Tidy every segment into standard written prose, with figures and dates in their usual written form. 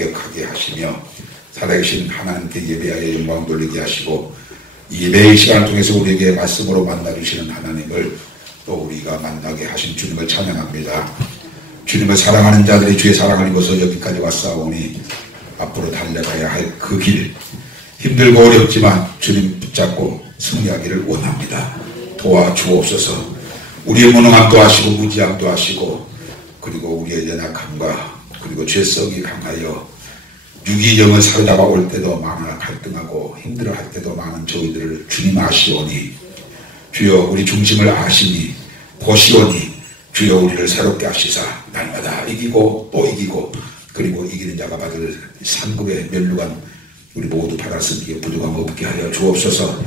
합격하게 하시며 살아계신 하나님께 예배하여 영광 돌리게 하시고 이 예배의 시간을 통해서 우리에게 말씀으로 만나주시는 하나님을 또 우리가 만나게 하신 주님을 찬양합니다. 주님을 사랑하는 자들이 주의 사랑을 입어서 여기까지 왔사오니 앞으로 달려가야 할 그 길, 힘들고 어렵지만 주님 붙잡고 승리하기를 원합니다. 도와주옵소서. 우리의 무능함도 하시고 무지함도 하시고 그리고 우리의 연약함과 그리고 죄성이 강하여 유기령을 사로잡아 올 때도 많아 갈등하고 힘들어할 때도 많은 저희들을 주님 아시오니 주여 우리 중심을 아시니 보시오니 주여 우리를 새롭게 하시사 날마다 이기고 또 이기고 그리고 이기는 자가 받을 상급의 면류관 우리 모두 받아 쓰기에 부족함 없게 하여 주옵소서.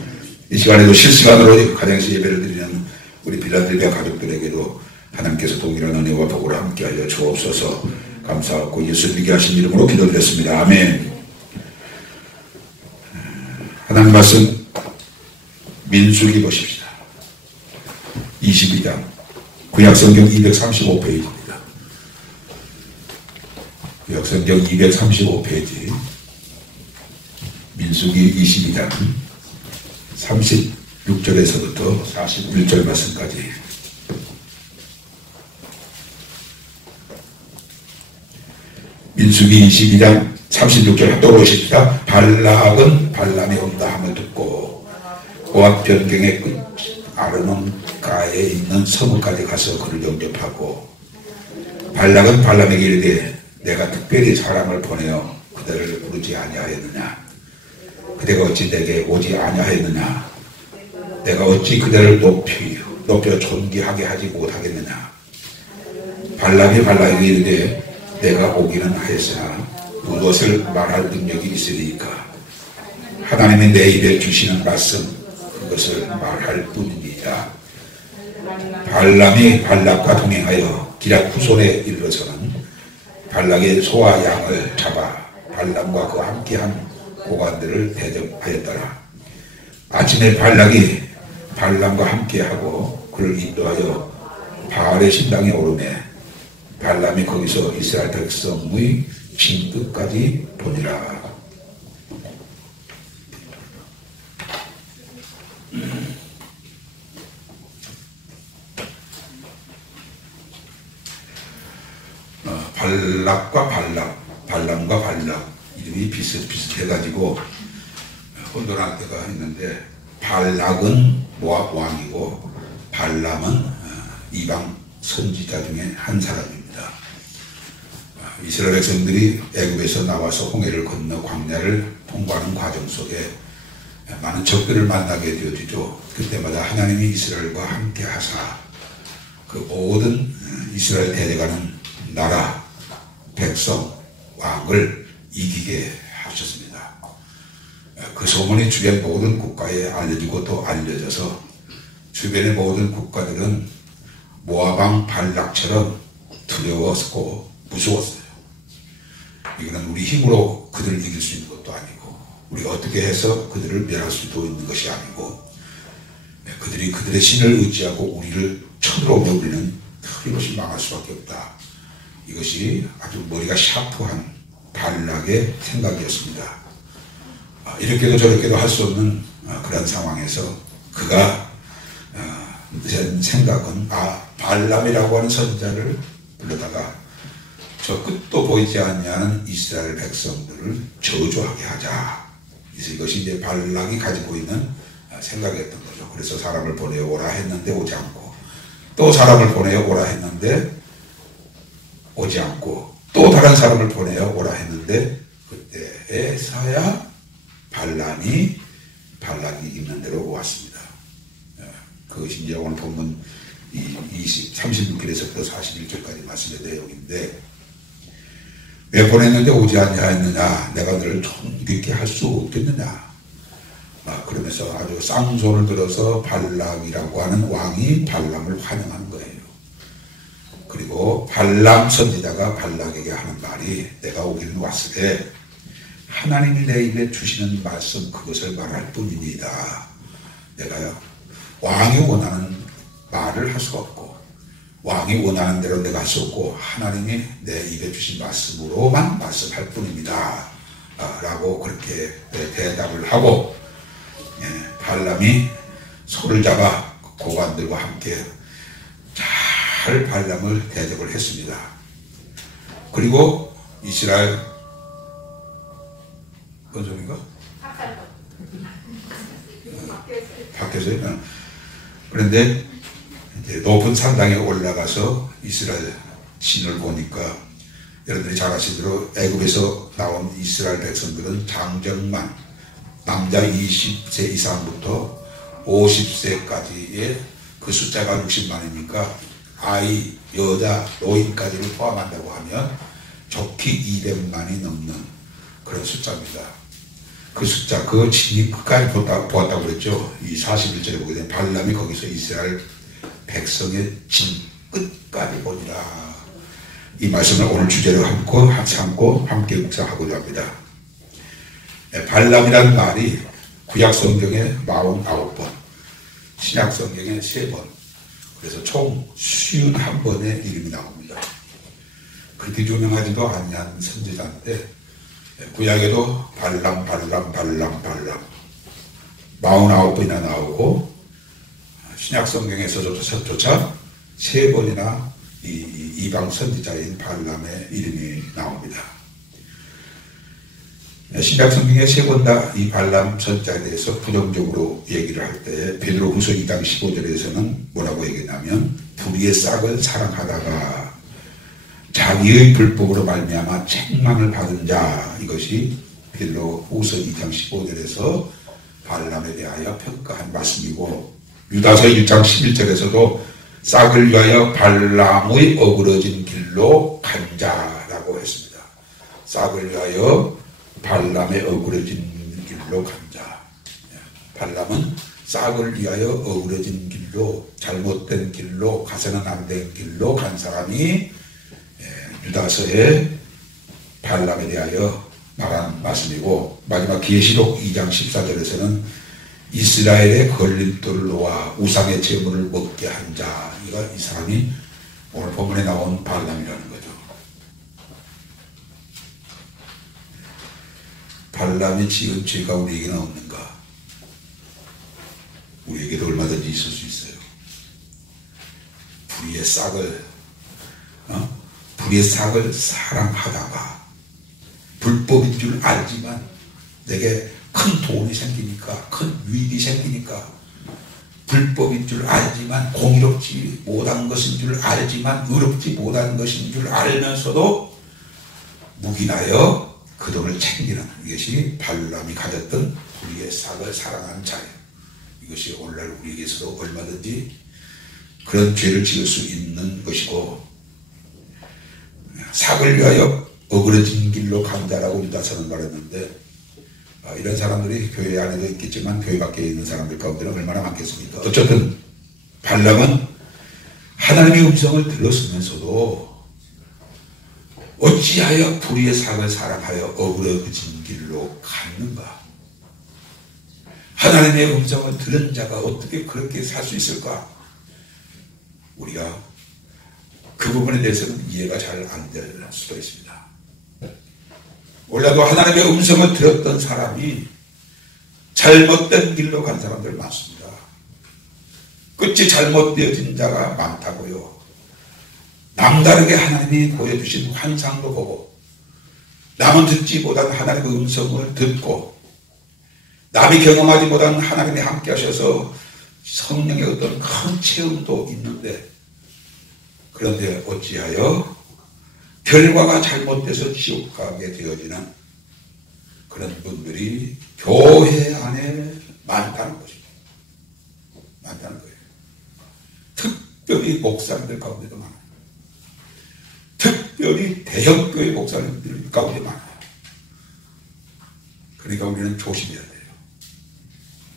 이 시간에도 실시간으로 가정에서 예배를 드리는 우리 빌라델비아 가족들에게도 하나님께서 동일한 은혜와 복을 함께 하여 주옵소서. 감사하고 예수 믿게 하신 이름으로 기도드렸습니다. 아멘. 하나님 말씀 민수기 보십시다. 22장 구약성경 235페이지입니다. 구약성경 235페이지 민수기 22장 36절에서부터 41절 말씀까지 민수기 22장 36절 또 보십시다. 발락은 발람이 온다 함을 듣고 모압 변경의 끝 아르논가에 있는 서문까지 가서 그를 영접하고 발락은 발람에게 이르되 내가 특별히 사람을 보내어 그들을 부르지 아니하였느냐. 그대가 어찌 내게 오지 아니하였느냐. 내가 어찌 그들을 높여 존귀하게 하지 못하겠느냐. 발람이 발락에게 이르되 내가 오기는 하였으나 무엇을 말할 능력이 있으리까. 하나님이 내 입에 주시는 말씀 그것을 말할 뿐입니다. 발람이 발락과 동행하여 기럇 후손에 이르러서는 발락의 소와 양을 잡아 발람과 그와 함께한 고관들을 대접하였더라. 아침에 발락이 발람과 함께하고 그를 인도하여 바알의 신당에 오르매 발람이 거기서 이스라엘 백성의 진끝까지 보니라. 발락과 발람과 발락 이름이 비슷해가지고 혼돈할 때가 있는데 발락은 모압 왕이고 발람은 이방 선지자 중에 한 사람입니다. 이스라엘 백성들이 애굽에서 나와서 홍해를 건너 광야를 통과하는 과정 속에 많은 적들을 만나게 되어지죠. 그때마다 하나님이 이스라엘과 함께 하사 그 모든 이스라엘 데려가는 나라 백성 왕을 이기게 하셨습니다. 그 소문이 주변 모든 국가에 알려지고 또 알려져서 주변의 모든 국가들은 모압왕 발락처럼 두려웠고 무서웠어요. 이거는 우리 힘으로 그들을 이길 수 있는 것도 아니고 우리가 어떻게 해서 그들을 멸할 수도 있는 것이 아니고 그들이 그들의 신을 의지하고 우리를 쳐들어오면 우리는 틀림없이 망할 수밖에 없다. 이것이 아주 머리가 샤프한 발락의 생각이었습니다. 이렇게도 저렇게도 할 수 없는 그런 상황에서 그가 생각은 발람이라고 하는 선지자를 불러다가 저 끝도 보이지 않냐는 이스라엘 백성들을 저주하게 하자. 그래서 이것이 이제 발락이 가지고 있는 생각이었던 거죠. 그래서 사람을 보내어 오라 했는데 오지 않고 또 사람을 보내어 오라 했는데 오지 않고 또 다른 사람을 보내어 오라 했는데 그때에서야 발락이 있는 대로 왔습니다. 그것이 이제 오늘 본문 36절에서부터 41절까지 말씀의 내용인데 왜 보냈는데 오지 아니하였느냐. 내가 너를 존귀케 할 수 없겠느냐. 그러면서 아주 쌍소를 들어서 발락이라고 하는 왕이 발람을 환영한 거예요. 그리고 발람 선지자가 발락에게 하는 말이 내가 오기는 왔으되 하나님이 내 입에 주시는 말씀 그것을 말할 뿐입니다. 내가 왕이 원하는 말을 할 수가 없고 왕이 원하는 대로 내가 할 수 없고 하나님이 내 입에 주신 말씀으로만 말씀할 뿐입니다. 라고 그렇게 대답을 하고, 발람이 손을 잡아 고관들과 함께 잘 발람을 대접을 했습니다. 그리고 이스라엘 뭔 소리인가? 밖에서요. 그런데 이제 높은 산당에 올라가서 이스라엘 신을 보니까 여러분들이 잘 아시는 대로 애굽에서 나온 이스라엘 백성들은 장정만 남자 20세 이상부터 50세까지의 그 숫자가 60만이니까 아이, 여자, 노인까지를 포함한다고 하면 좋기 200만이 넘는 그런 숫자입니다. 그 숫자, 그 진이 끝까지 보았다고 그랬죠. 이 41절에 보게 되면 발람이 거기서 이스라엘 백성의 진 끝까지 보니라. 이 말씀을 오늘 주제로 삼고 함께 묵상하고자 합니다. 발람이라는 말이 구약 성경에 49번, 신약 성경에 3번, 그래서 총 51번의 이름이 나옵니다. 그렇게 유명하지도 않은 선지자인데 구약에도 발람 49번이나 나오고 신약 성경에서조차 3번이나 이 이방 선지자인 발람의 이름이 나옵니다. 신약 성경에 3번 다 이 발람 선지자에 대해서 부정적으로 얘기를 할 때 베드로후서 2장 15절에서는 뭐라고 얘기했냐면 불의의 싹을 사랑하다가 자기의 불법으로 말미암아 책망을 받은 자, 이것이 베드로후서 2장 15절에서 발람에 대하여 평가한 말씀이고, 유다서 1장 11절에서도 싹을 위하여 발람의 어그러진 길로 간 자라고 했습니다. 싹을 위하여 발람의 어그러진 길로 간 자. 발람은 싹을 위하여 어그러진 길로, 잘못된 길로, 가서는 안 된 길로 간 사람이 유다서의 발람에 대하여 말한 말씀이고, 마지막 계시록 2장 14절에서는 이스라엘의 걸림돌을 놓아 우상의 제물을 먹게 한 자, 이 사람이 오늘 본문에 나온 발람이라는 거죠. 발람이 지은 죄가 우리에게는 없는가? 우리에게도 얼마든지 있을 수 있어요. 불의의 싹을 사랑하다가 불법인 줄 알지만 내게 큰 돈이 생기니까, 큰 유익이 생기니까, 불법인 줄 알지만, 공의롭지 못한 것인 줄 알지만, 의롭지 못한 것인 줄 알면서도 묵인하여 그 돈을 챙기는, 이것이 발람이 가졌던 불의의 싹을 사랑하는 자예요. 이것이 오늘날 우리에게서도 얼마든지 그런 죄를 지을 수 있는 것이고, 삭을 위하여 어그러진 길로 간 자라고 유다서는 말했는데, 이런 사람들이 교회 안에도 있겠지만 교회 밖에 있는 사람들 가운데는 얼마나 많겠습니까? 어쨌든 발람은 하나님의 음성을 들었으면서도 어찌하여 불의의 삭을 사랑하여 어그러진 길로 갔는가? 하나님의 음성을 들은 자가 어떻게 그렇게 살 수 있을까? 우리가 그 부분에 대해서는 이해가 잘 안 될 수도 있습니다. 원래도 하나님의 음성을 들었던 사람이 잘못된 길로 간 사람들 많습니다. 끝이 잘못되어진 자가 많다고요. 남다르게 하나님이 보여주신 환상도 보고, 남은 듣지 못한 하나님의 음성을 듣고, 남이 경험하지 못한 하나님이 함께 하셔서 성령의 어떤 큰 체험도 있는데, 그런데 어찌하여 결과가 잘못돼서 지옥 가게 되어지는 그런 분들이 교회 안에 많다는 것입니다. 많다는 거예요. 특별히 목사님들 가운데도 많아요. 특별히 대형교회 목사님들 가운데 많아요. 그러니까 우리는 조심해야 돼요.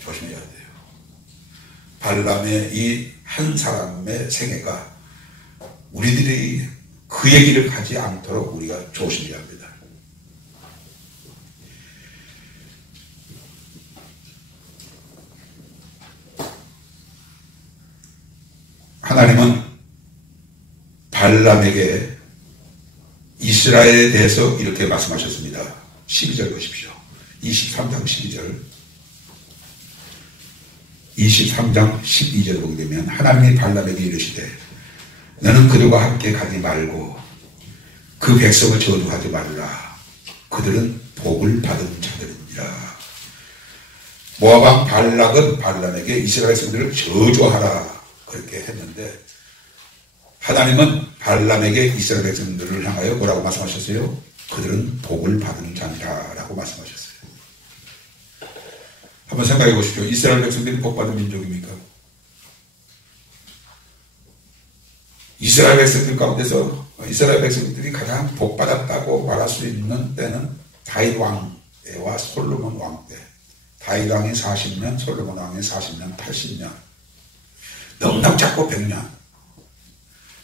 조심해야 돼요. 발람의 이 한 사람의 생애가 우리들이 그 얘기를 하지 않도록 우리가 조심해야 합니다. 하나님은 발람에게 이스라엘에 대해서 이렇게 말씀하셨습니다. 12절 보십시오. 23장 12절 23장 12절 보게 되면 하나님이 발람에게 이르시되 너는 그들과 함께 가지 말고 그 백성을 저주하지 말라. 그들은 복을 받은 자들이니라. 모압 왕 발락은 발람에게 이스라엘 백성들을 저주하라 그렇게 했는데 하나님은 발람에게 이스라엘 백성들을 향하여 뭐라고 말씀하셨어요? 그들은 복을 받은 자니라 라고 말씀하셨어요. 한번 생각해 보십시오. 이스라엘 백성들이 복받은 민족입니까? 이스라엘 백성들 가운데서 이스라엘 백성들이 가장 복받았다고 말할 수 있는 때는 다윗 왕 때와 솔로몬 왕 때. 다윗 왕이 40년, 솔로몬 왕이 40년, 80년. 넉넉 잡고 100년.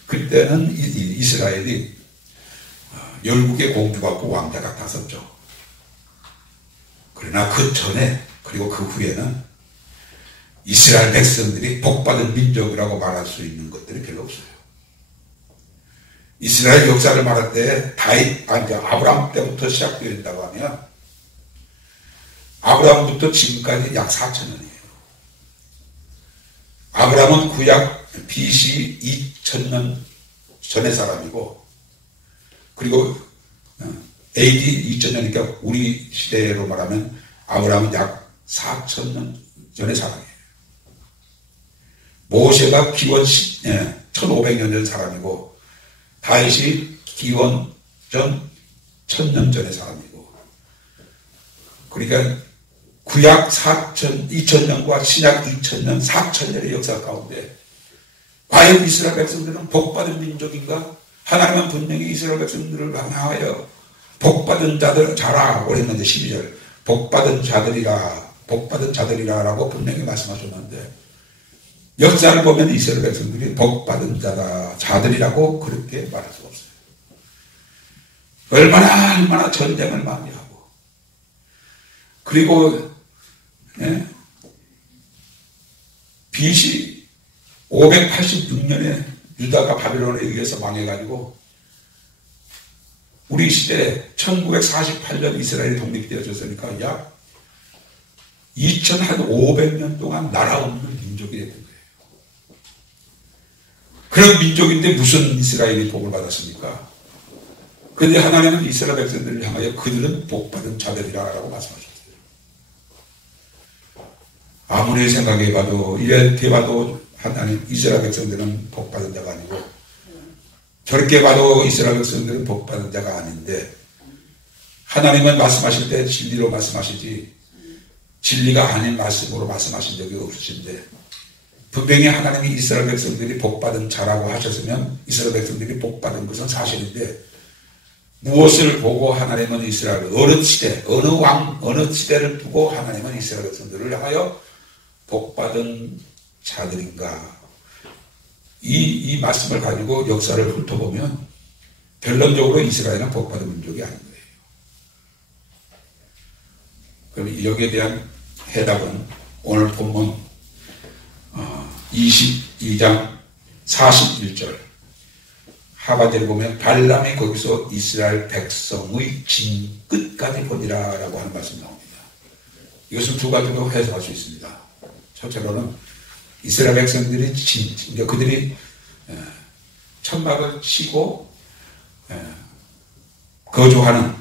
그때는 이스라엘이 열국의 공주 같고 왕자 같았었죠. 그러나 그 전에 그리고 그 후에는 이스라엘 백성들이 복받은 민족이라고 말할 수 있는 것들이 별로 없어요. 이스라엘 역사를 말할 때 아브라함 때부터 시작되어 있다고 하면 아브라함부터 지금까지 약 4,000년이에요. 아브라함은 구약 BC 2000년 전의 사람이고 그리고 AD 2000년이니까 우리 시대로 말하면 아브라함은 약 4,000년 전의 사람이에요. 모세가 기원 1500년 전 사람이고 다윗이 기원 전 1000년 전의 사람이고 그러니까 구약 2000년과 신약 2000년 4000년의 역사 가운데 과연 이스라엘 백성들은 복받은 민족인가? 하나님은 분명히 이스라엘 백성들을 향하여 복받은 자들 자라고 했는데 12절 복받은 자들이라 라고 분명히 말씀하셨는데 역사를 보면 이스라엘 백성들이 복받은 자들이라고 그렇게 말할 수가 없어요. 얼마나 전쟁을 많이 하고 그리고 BC 586년에 유다가 바벨론에 의해서 망해가지고 우리 시대 1948년 이스라엘이 독립되어졌으니까 약 2500년 동안 나라 없는 민족이 됐던 거예요. 그런 민족인데 무슨 이스라엘이 복을 받았습니까? 그런데 하나님은 이스라엘 백성들을 향하여 그들은 복받은 자들이라고 말씀하셨어요. 아무리 생각해봐도 이렇게 봐도 하나님 이스라엘 백성들은 복받은 자가 아니고 저렇게 봐도 이스라엘 백성들은 복받은 자가 아닌데 하나님은 말씀하실 때 진리로 말씀하시지 진리가 아닌 말씀으로 말씀하신 적이 없으신데 분명히 하나님이 이스라엘 백성들이 복받은 자라고 하셨으면 이스라엘 백성들이 복받은 것은 사실인데 무엇을 보고 하나님은 이스라엘 어느 시대 어느 시대를 두고 하나님은 이스라엘 백성들을 향하여 복받은 자들인가 이 말씀을 가지고 역사를 훑어보면 결론적으로 이스라엘은 복받은 민족이 아닌 거예요. 그럼 여기에 대한 해답은 오늘 본문 22장 41절 하반절에 보면 발람이 거기서 이스라엘 백성의 진 끝까지 보니라 라고 하는 말씀이 나옵니다. 이것은 두 가지로 해석할 수 있습니다. 첫째로는 이스라엘 백성들이 그들이 천막을 치고 거주하는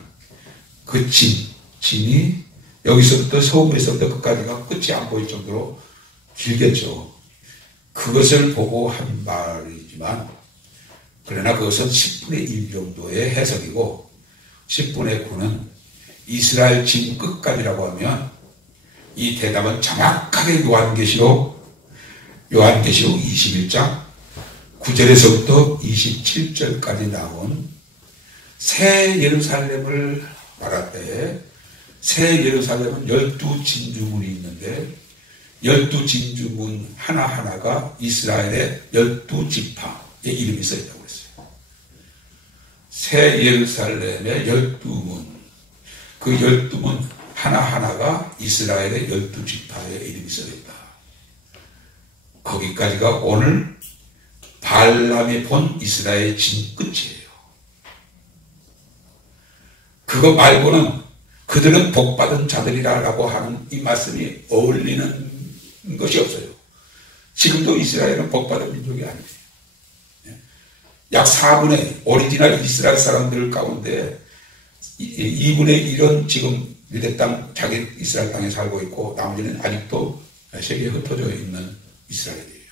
그 진이 여기서부터 서울에서부터 끝까지가 끝이 안 보일 정도로 길겠죠. 그것을 보고 한 말이지만 그러나 그것은 10분의 1 정도의 해석이고 10분의 9는 이스라엘 진 끝까지라고 하면 이 대답은 정확하게 요한계시록 21장 9절에서부터 27절까지 나온 새 예루살렘을 말할 때 새 예루살렘은 12진주문이 있는데 12진주문 하나하나가 이스라엘의 12지파의 이름이 써있다고 그랬어요. 새 예루살렘의 12문 그 12문 하나하나가 이스라엘의 12지파의 이름이 써있다. 거기까지가 오늘 발람이 본 이스라엘의 진 끝이에요. 그거 말고는 그들은 복받은 자들이라고 하는 이 말씀이 어울리는 것이 없어요. 지금도 이스라엘은 복받은 민족이 아니에요. 약 4분의 오리지널 이스라엘 사람들 가운데 2분의 1은 지금 유대 땅, 자기 이스라엘 땅에 살고 있고 나머지는 아직도 세계에 흩어져 있는 이스라엘이에요.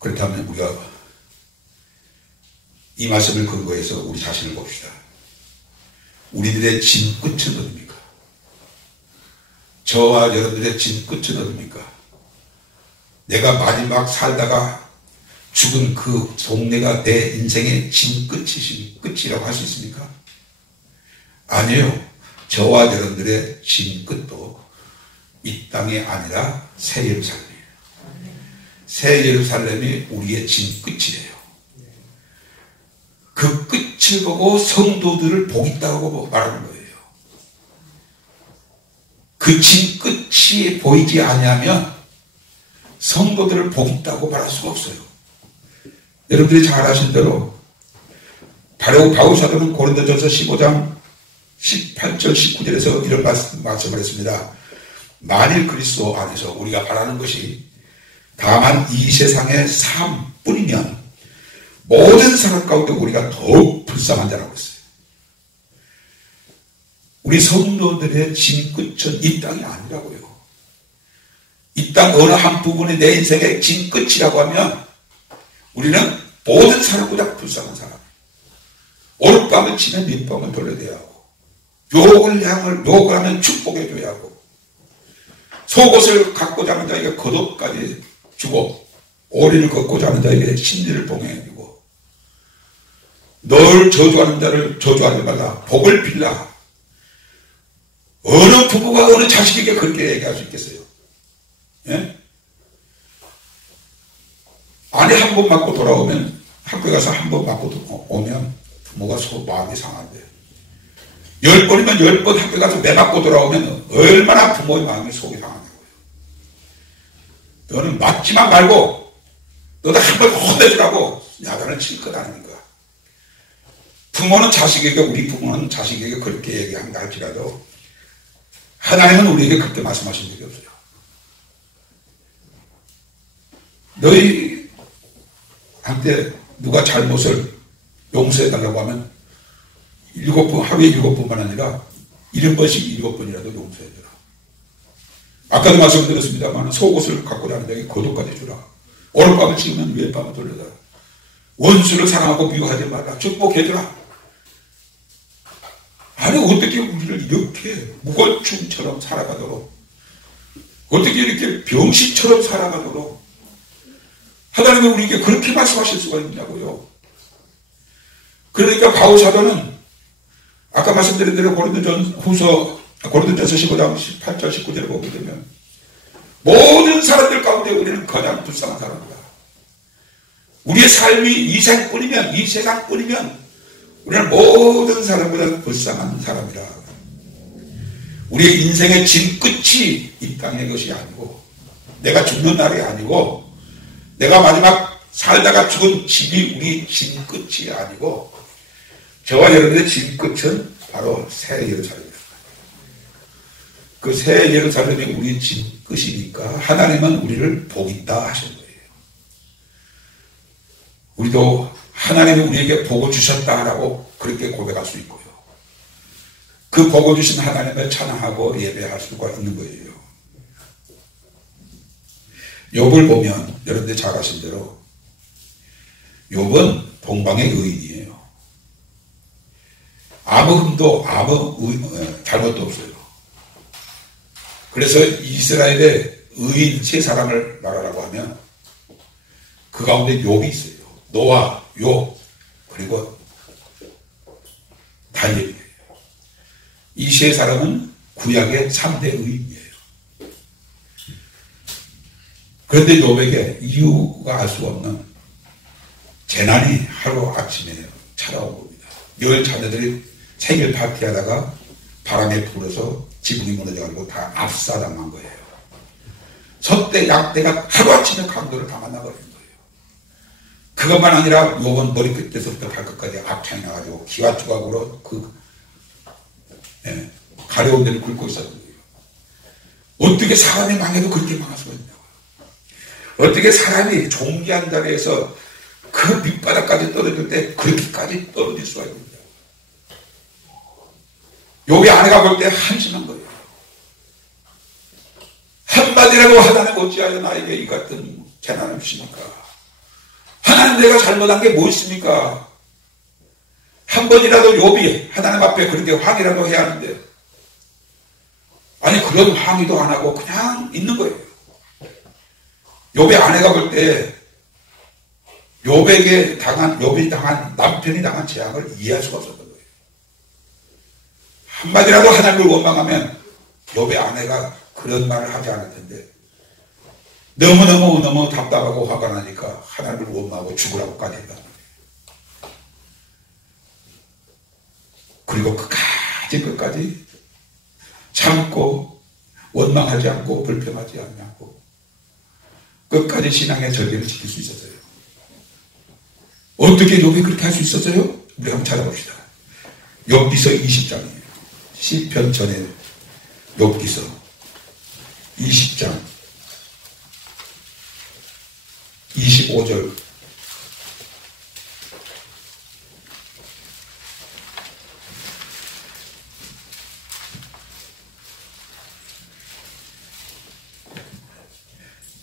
그렇다면 우리가 이 말씀을 근거해서 우리 자신을 봅시다. 우리들의 진 끝은 어딥니까? 저와 여러분들의 진 끝은 어딥니까? 내가 마지막 살다가 죽은 그 동네가 내 인생의 진 끝이라고 할 수 있습니까? 아니에요. 저와 여러분들의 진 끝도 이 땅이 아니라 새 예루살렘이에요. 새 예루살렘이 우리의 진 끝이에요. 그 끝을 보고 성도들을 복있다고 말하는 거예요. 그 진 끝이 보이지 아니하면 성도들을 복있다고 말할 수가 없어요. 여러분들이 잘 아신 대로 바울 사도는 고린도전서 15장 18절 19절에서 이런 말씀을 했습니다. 만일 그리스도 안에서 우리가 바라는 것이 다만 이 세상의 삶뿐이면 모든 사람 가운데 우리가 더욱 불쌍한 자라고 했어요. 우리 성도들의 진 끝은 이 땅이 아니라고요. 이 땅 어느 한 부분이 내 인생의 진 끝이라고 하면 우리는 모든 사람보다 불쌍한 사람. 오른밤을 치면 밑밤을 돌려대야 하고, 욕을 하면 축복해줘야 하고, 속옷을 갖고자 하는 자에게 겉옷까지 주고, 오리를 걷고자 하는 자에게 신리를 봉해주고, 널 저주하는 자를 저주하지 말라, 복을 빌라. 어느 부부가 어느 자식에게 그렇게 얘기할 수 있겠어요? 예? 아내 한 번 맞고 돌아오면, 학교에 가서 한 번 맞고 오면 부모가 마음이 상한데, 10번이면 10번 학교에 가서 매 맞고 돌아오면 얼마나 부모의 마음이 속이 상하냐고요. 너는 맞지만 말고 너도 한 번 혼내주라고 야단을 칠 것 아닙니까? 부모는 자식에게, 우리 부모는 자식에게 그렇게 얘기한다 할지라도 하나님은 우리에게 그렇게 말씀하신 적이 없어요. 너희한테 누가 잘못을 용서해달라고 하면 7번, 하루에 7번만 아니라 7번씩 7번이라도 용서해줘라. 아까도 말씀드렸습니다만 속옷을 갖고 다니는 자에게 겉옷까지 주라. 오른밤을 치우면 왼밤을 돌려라. 원수를 사랑하고 미워하지 말라. 축복해주라. 아니 어떻게 우리를 이렇게 무건충처럼 살아가도록, 어떻게 이렇게 병신처럼 살아가도록 하나님이 우리에게 그렇게 말씀하실 수가 있냐고요. 그러니까 바울 사도는 아까 말씀드린 대로 고린도전서 15장 18절 19절을 보게 되면 모든 사람들 가운데 우리는 가장 불쌍한 사람이다. 우리의 삶이 이 세상뿐이면 우리는 모든 사람보다 불쌍한 사람이다. 우리의 인생의 진 끝이 이 땅의 것이 아니고, 내가 죽는 날이 아니고, 내가 마지막 살다가 죽은 집이 우리 진 끝이 아니고, 저와 여러분의 진 끝은 바로 새 예루살렘입니다. 그 새 예루살렘이 우리 진 끝이니까 하나님은 우리를 복있다 하신 거예요. 우리도 하나님이 우리에게 복을 주셨다라고 그렇게 고백할 수 있고요. 그 복을 주신 하나님을 찬양하고 예배할 수가 있는 거예요. 욥을 보면 여러분들 잘 아신 대로 욥은 동방의 의인이에요. 아무 흠도 아무 잘못도 없어요. 그래서 이스라엘의 의인 세 사람을 말하라고 하면 그 가운데 욥이 있어요. 노아, 욥, 그리고 다니엘이에요. 이 세 사람은 구약의 3대 의인이에요. 그런데 욥에게 이유가 알 수 없는 재난이 하루아침에 찾아온 겁니다. 열 자녀들이 생일 파티하다가 바람에 불어서 지붕이 무너져가지고 다 압사당한 거예요. 소떼, 약대가 하루아침에 강도를 다 만나버린 거예요. 그것만 아니라 요번 머리끝에서부터 발끝까지 악창이 나가지고 기와 조각으로 가려운 데를 긁고 있었던 거예요. 어떻게 사람이 망해도 그렇게 망할 수가 있냐고. 어떻게 사람이 존귀한 자리에서 그 밑바닥까지 떨어질 때 그렇게까지 떨어질 수가 있느냐. 욥의 아내가 볼 때 한심한 거예요. 한마디라도 하나님 어찌하여 나에게 이 같은 재난을 주십니까? 하나님 내가 잘못한 게 뭐 있습니까? 한 번이라도 욥이 하나님 앞에 그렇게 항의라도 해야 하는데 아니 그런 항의도 안 하고 그냥 있는 거예요. 욥의 아내가 볼 때 욥이 당한 남편이 당한 재앙을 이해할 수가 없었던 거예요. 한마디라도 하나님을 원망하면 욥의 아내가 그런 말을 하지 않을 텐데 너무 답답하고 화가 나니까 하나님을 원망하고 죽으라고까지 했단 말이에요. 그리고 끝까지 참고 원망하지 않고 불평하지 않고 끝까지 신앙의 절개를 지킬 수 있었어요. 어떻게 욥이 그렇게 할 수 있었어요? 우리 한번 찾아봅시다. 욥기서 20장이에요. 시편 전에 욥기서 20장 25절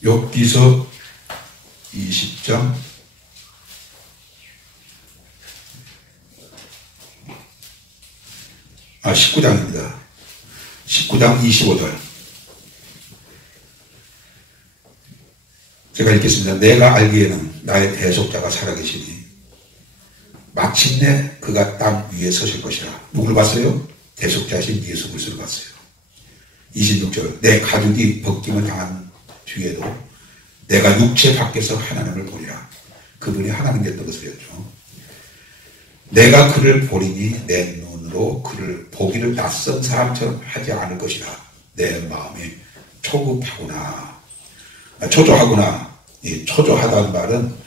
욥기서 20장 19장입니다. 19장 25절 제가 읽겠습니다. 내가 알기에는 나의 대속자가 살아계시니 마침내 그가 땅 위에 서실 것이라. 누굴 봤어요? 대속자신 예수 그리스도를 봤어요. 26절 내 가죽이 벗김을 당한 뒤에도 내가 육체 밖에서 하나님을 보리라. 그분이 하나님 됐던 것을 했죠. 내가 그를 보리니 내 눈으로 그를 보기를 낯선 사람처럼 하지 않을 것이라. 내 마음이 초급하구나. 초조하구나. 이 초조하다는 말은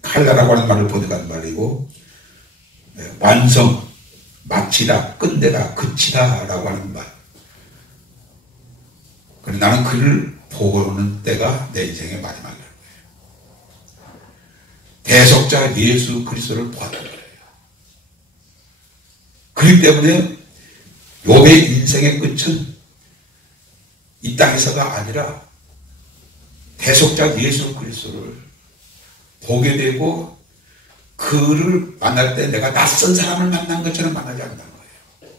칼라라고 하는 말을 번역한 말이고 완성, 마치다, 끝내다, 그치다 라고 하는 말. 나는 그를 보고는 때가 내 인생의 마지막이라는 거예요. 대속자 예수 그리스도를 보았던 거예요. 그렇기 때문에 욥의 인생의 끝은 이 땅에서가 아니라 대속자 예수 그리스도를 보게 되고 그를 만날 때 내가 낯선 사람을 만난 것처럼 만나지 않는다는 거예요.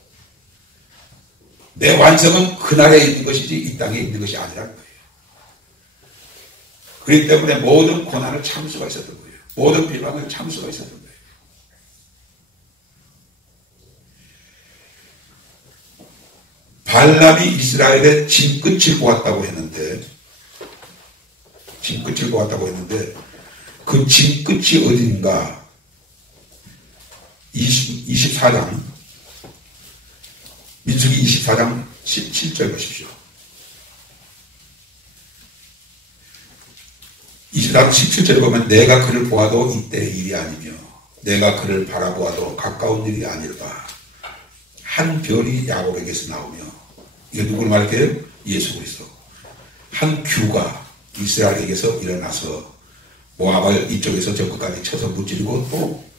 내 완성은 그날에 있는 것이지 이 땅에 있는 것이 아니라는 거예요. 그렇기 때문에 모든 고난을 참을 수가 있었던 거예요. 모든 비방을 참을 수가 있었던 거예요. 발람이 이스라엘의 짐끝을 보았다고 했는데 그 짐끝이 어딘가 24장 민수기 24장 17절 보십시오. 24장 17절에 보면 내가 그를 보아도 이때의 일이 아니며 내가 그를 바라보아도 가까운 일이 아니라 한 별이 야곱에게서 나오며 이게 누굴 말해요? 예수 그리스도. 한 규가 이스라엘에게서 일어나서 모압을 이쪽에서 저 끝까지 쳐서 무찌르고 또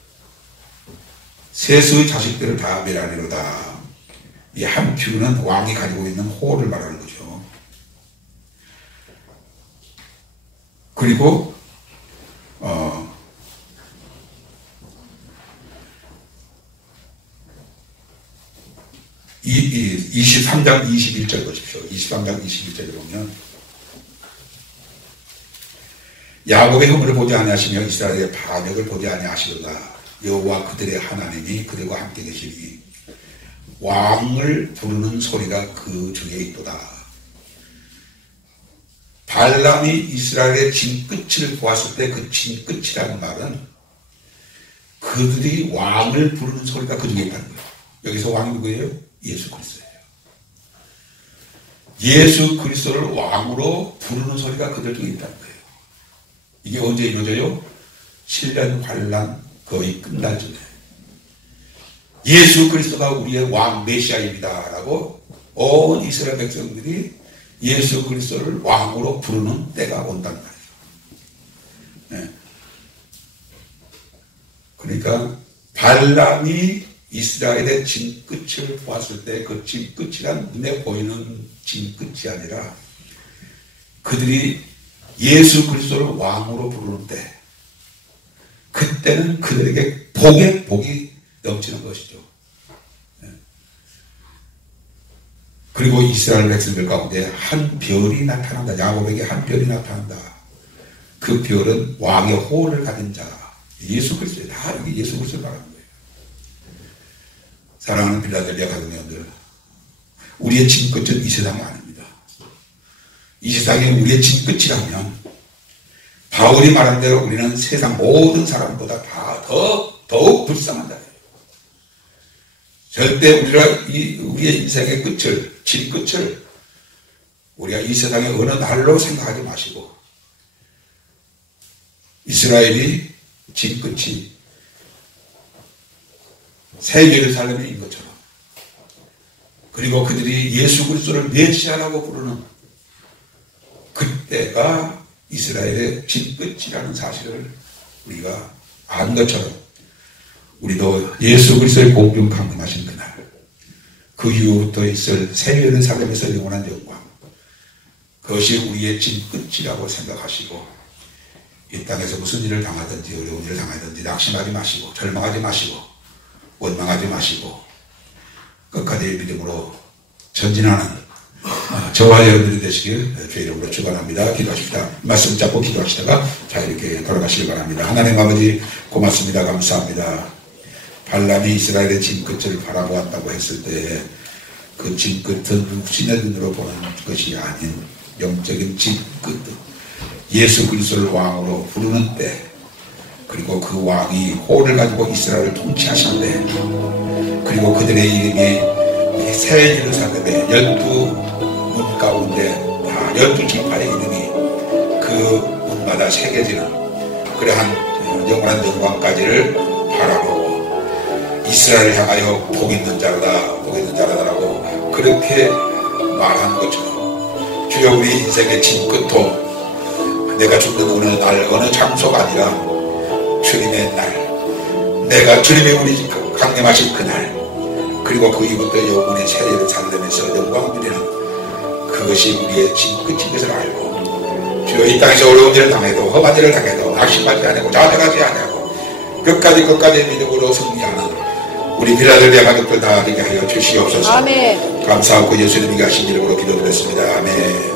셋의 자식들을 다 멸하리로다. 이 한 규는 왕이 가지고 있는 호를 말하는 거죠. 그리고 23장 21절 보십시오. 23장 21절에 보면 야곱의 허물을 보지 아니하시며 이스라엘의 반역을 보지 아니하시도다. 여호와 그들의 하나님이 그들과 함께 계시니 왕을 부르는 소리가 그 중에 있도다. 발람이 이스라엘의 진끝을 보았을 때 그 진끝이라는 말은 그들이 왕을 부르는 소리가 그 중에 있다는 거예요. 여기서 왕이 누구예요? 예수 그리스도예요. 예수 그리스도를 왕으로 부르는 소리가 그들 중에 있다는 거예요. 이게 언제 이루어져요? 7년 환란 거의 끝날 전에 예수 그리스도가 우리의 왕 메시아입니다 라고 온 이스라엘 백성들이 예수 그리스도를 왕으로 부르는 때가 온단 말이에요. 네. 그러니까 발람이 이스라엘의 진끝을 보았을 때 그 진끝이란 눈에 보이는 진끝이 아니라 그들이 예수 그리스도를 왕으로 부르는 때 그때는 그들에게 복의 복이 넘치는 것이죠. 그리고 이스라엘 백성들 가운데 한 별이 나타난다. 야곱에게 한 별이 나타난다. 그 별은 왕의 호를 가진 자 예수 그리스도에 다 여기 예수 그리스도를 말하는 거예요. 사랑하는 빌라델비아 가정여러분들, 우리의 진끝은 이 세상이 아닙니다. 이 세상이 우리의 진끝이라면 바울이 말한 대로 우리는 세상 모든 사람보다 다 더욱 불쌍한 자예요. 절대 우리의 인생의 끝을, 진끝을 우리가 이 세상의 어느 날로 생각하지 마시고 이스라엘이 진끝이 새 예루살렘인 것처럼 그리고 그들이 예수 그리스도를 메시아라고 부르는 그때가 이스라엘의 진끝이라는 사실을 우리가 안 것처럼 우리도 예수 그리스도의 복음 강림하신 그날 그 이후부터 있을 새 예루살렘에서 영원한 영광 그것이 우리의 진끝이라고 생각하시고 이 땅에서 무슨 일을 당하든지 어려운 일을 당하든지 낙심하지 마시고 절망하지 마시고 원망하지 마시고 끝까지 믿음으로 전진하는 저와 여러분들이 되시길 주의 이름으로 축원합니다. 기도하십시다. 말씀 잡고 기도하시다가 자 이렇게 돌아가시길 바랍니다. 하나님 아버지 고맙습니다. 감사합니다. 발람이 이스라엘의 진끝을 바라보았다고 했을 때 그 진끝은 신의 눈으로 보는 것이 아닌 영적인 진끝 예수 그리스도를 왕으로 부르는 때 그리고 그 왕이 호를 가지고 이스라엘을 통치하신 때 그리고 그들의 이름이 새 예루살렘의 12문 가운데 다 12지파의 이름이 그 문마다 새겨지는 그러한 영원한 영광까지를 바라보고 이스라엘을 향하여 복 있는 자로다 복 있는 자로다라고 그렇게 말한 것처럼 주여 우리 인생의 진끝도 내가 죽는 어느 날 어느 장소가 아니라 주님의 날 내가 주님의 우리 강림하신 그날 그리고 그 이후부터 영원의 새 예루살렘에서 영광을 누리는 그것이 우리의 진끝인 것을 알고 주여 이 땅에서 어려운 일을 당해도 험한 일을 당해도 낙심하지 않고 좌절하지 않고 끝까지 믿음으로 승리하는 우리 빌라델비아 가족들 다 되게 하여 주시옵소서. 아멘. 감사하고 예수님이 하신 이름으로 기도드렸습니다. 아멘.